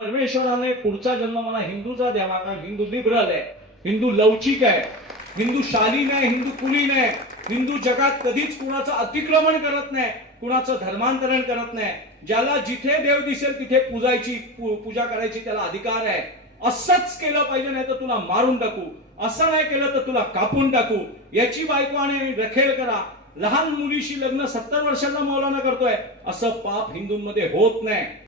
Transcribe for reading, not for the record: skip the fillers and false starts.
परमेश्वराने पुढचा जन्म मला हिंदूचा द्यावा, कारण हिंदू लिबरल आहे, हिंदू लवचिक आहे, हिंदू शालीन आहे, हिंदू कुलीन आहे, हिंदू जगात कधीच कुणाचं अतिक्रमण करत नाही, कुणाचं धर्मांतरण करत नाही, ज्याला जिथे देव दिसेल तिथे पूजा करायची त्याला अधिकार आहे. असंच केलं पाहिजे, नाही तर तुला मारून टाकू, असं नाही केलं तर तुला कापून टाकू, याची बायको आणि रखेल करा, लहान मुलीशी लग्न 70 वर्षाचा मौलाना करतोय, असं पाप हिंदूंमध्ये होत नाही.